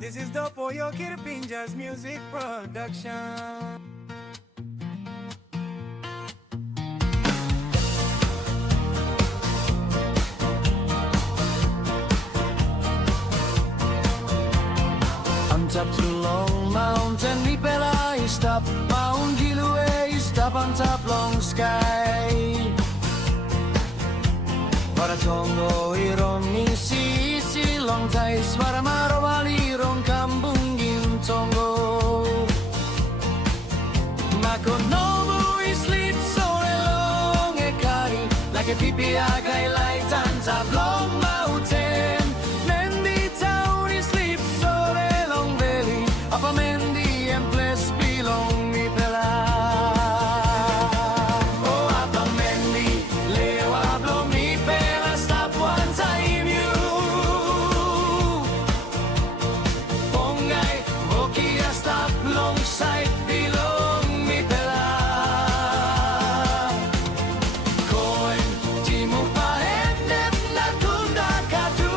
This is the Poyo Kirpinja's music production. On top to long mountain, Nipela is top, Mount Gilue is top on top long sky. Para tongo ironi si long tais para marobalirong kambung tongo. Makonobu is sleep so long ekari like a pipi agai light on top long mountain. Mendi town is sleep so long valley up a Mendi and place belong me pela. Side belong mi pela. Koin timu pahendet na tunda katu.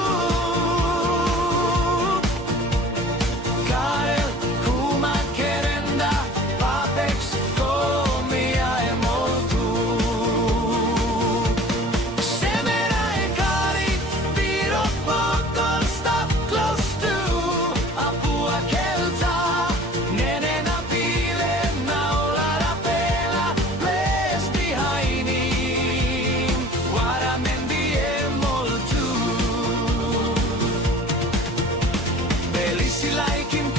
Karel kuma kerenda papex komia emoltu. Semera ekari biro pokol stop close to Papua Kelta. Like him